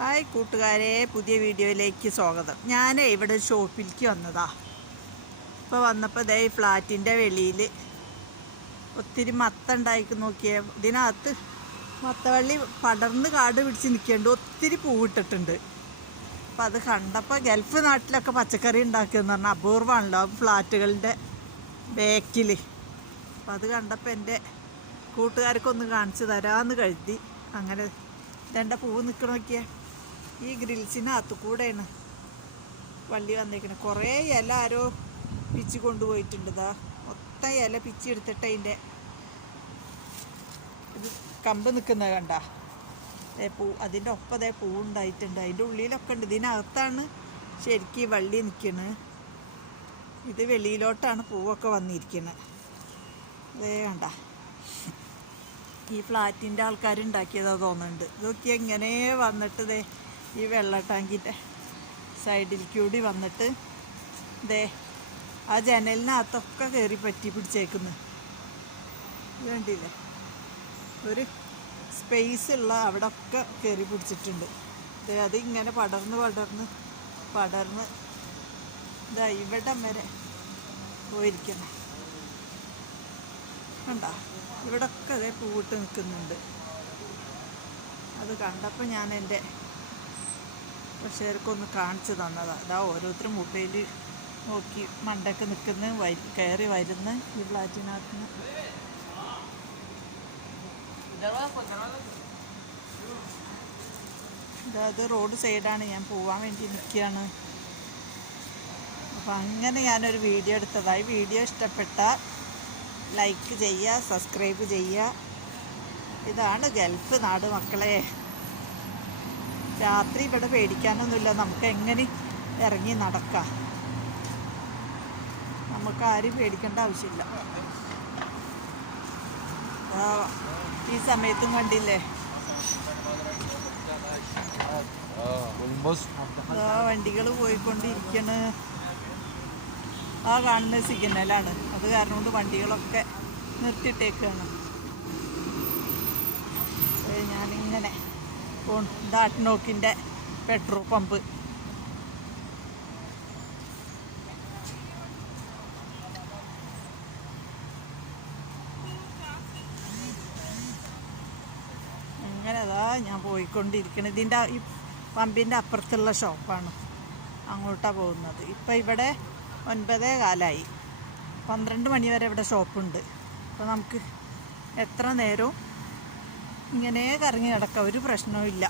Hi കൂട്ടുകാരെ, പുതിയ വീഡിയോയിലേക്ക് സ്വാഗതം. ഞാൻ ഇവിടെ ഷോപ്പിലേക്ക് വന്നതാ. ഇപ്പോൾ വന്നപ്പോൾ ദേ ഈ ഫ്ലാറ്റിൻ്റെ വെളിയിൽ ഒത്തിരി മത്ത ഉണ്ടായിക്ക് നോക്കിയേ. ഇതിനകത്ത് മത്തവള്ളി പടർന്ന് കാട് പിടിച്ച് നിൽക്കേണ്ട ഒത്തിരി പൂവിട്ടിട്ടുണ്ട്. അപ്പം അത് കണ്ടപ്പോൾ ഗൾഫ് നാട്ടിലൊക്കെ പച്ചക്കറി ഉണ്ടാക്കുകയെന്ന് പറഞ്ഞാൽ അപൂർവമാണല്ലോ ഫ്ലാറ്റുകളുടെ ബാക്കിൽ. അപ്പം അത് കണ്ടപ്പോൾ എൻ്റെ കൂട്ടുകാർക്കൊന്ന് കാണിച്ചു തരാമെന്ന് കരുതി. അങ്ങനെ ഇതെൻ്റെ പൂവ് നിൽക്കണ നോക്കിയേ. ഈ ഗ്രിൽസിനകത്ത് കൂടെയാണ് വള്ളി വന്നേക്കുന്നത്. കുറേ ഇല ആരോ പിച്ച് കൊണ്ടുപോയിട്ടുണ്ട്. ഇതാ മൊത്തം ഇല പിച്ചെടുത്തിട്ട് അതിൻ്റെ ഇത് കമ്പ് നിൽക്കുന്നത് കണ്ട പൂ. അതിൻ്റെ ഒപ്പം അതേ പൂവുണ്ടായിട്ടുണ്ട്. അതിൻ്റെ ഉള്ളിലൊക്കെ ഉണ്ട്. ഇതിനകത്താണ് ശരിക്കും ഈ വള്ളി നിൽക്കുന്നത്. ഇത് വെളിയിലോട്ടാണ് പൂവൊക്കെ വന്നിരിക്കുന്നത്. അതേ കണ്ട ഈ ഫ്ലാറ്റിൻ്റെ ആൾക്കാരുണ്ടാക്കിയതാ തോന്നുന്നുണ്ട്. ഇതൊക്കെ എങ്ങനെ വന്നിട്ട് ദേ ഈ വെള്ള ടാങ്കിൻ്റെ സൈഡിൽ കൂടി വന്നിട്ട് ദേ ആ ജനലിനകത്തൊക്കെ കയറി പറ്റി പിടിച്ചേക്കുന്നു. വേണ്ടിയില്ലേ, ഒരു സ്പേസ് ഉള്ള അവിടെ ഒക്കെ കയറി പിടിച്ചിട്ടുണ്ട്. അതിങ്ങനെ പടർന്ന് ഇതാ ഇവിടം വരെ പോയിരിക്കണം. കണ്ടോ, ഇവിടൊക്കെ അതേ പൂവിട്ട് നിൽക്കുന്നുണ്ട്. അത് കണ്ടപ്പോൾ ഞാൻ എൻ്റെ പക്ഷേർക്കൊന്ന് കാണിച്ചു തന്നതാണ്. അതാ ഓരോരുത്തരും മൊബൈൽ നോക്കി മണ്ടൊക്കെ നിൽക്കുന്ന കയറി വരുന്ന ഈ ഫ്ലാറ്റിനകത്ത് നിന്ന്. അത് റോഡ് സൈഡാണ്, ഞാൻ പോവാൻ വേണ്ടി നിൽക്കുകയാണ്. അപ്പം അങ്ങനെ ഞാനൊരു വീഡിയോ എടുത്തതായി. വീഡിയോ ഇഷ്ടപ്പെട്ടാൽ ലൈക്ക് ചെയ്യുക, സബ്സ്ക്രൈബ് ചെയ്യുക. ഇതാണ് ഗൾഫ് നാട് മക്കളെ. രാത്രി ഇവിടെ പേടിക്കാനൊന്നുമില്ല. നമുക്ക് എങ്ങനെ ഇറങ്ങി നടക്കാം. നമുക്ക് ആരും പേടിക്കേണ്ട ആവശ്യമില്ല. ഈ സമയത്തും കണ്ടില്ലേ വണ്ടികൾ പോയിക്കൊണ്ടിരിക്കണ്. ആ കാണുന്ന സിഗ്നലാണ്. അത് കാരണം കൊണ്ട് വണ്ടികളൊക്കെ നിർത്തിയിട്ടേക്കാണ്. ഞാനിങ്ങനെ ഡാട്ട്നോക്കിൻ്റെ പെട്രോൾ പമ്പ്. അങ്ങനെ അതാ ഞാൻ പോയിക്കൊണ്ടിരിക്കുന്നത്. ഇതിൻ്റെ ഈ പമ്പിൻ്റെ അപ്പുറത്തുള്ള ഷോപ്പാണ്. അങ്ങോട്ടാണ് പോകുന്നത്. ഇപ്പം ഇവിടെ 9:15. 12 മണി വരെ ഇവിടെ ഷോപ്പുണ്ട്. അപ്പോൾ നമുക്ക് എത്ര നേരവും ഇങ്ങനെ കറങ്ങി നടക്കാം, ഒരു പ്രശ്നവും ഇല്ല.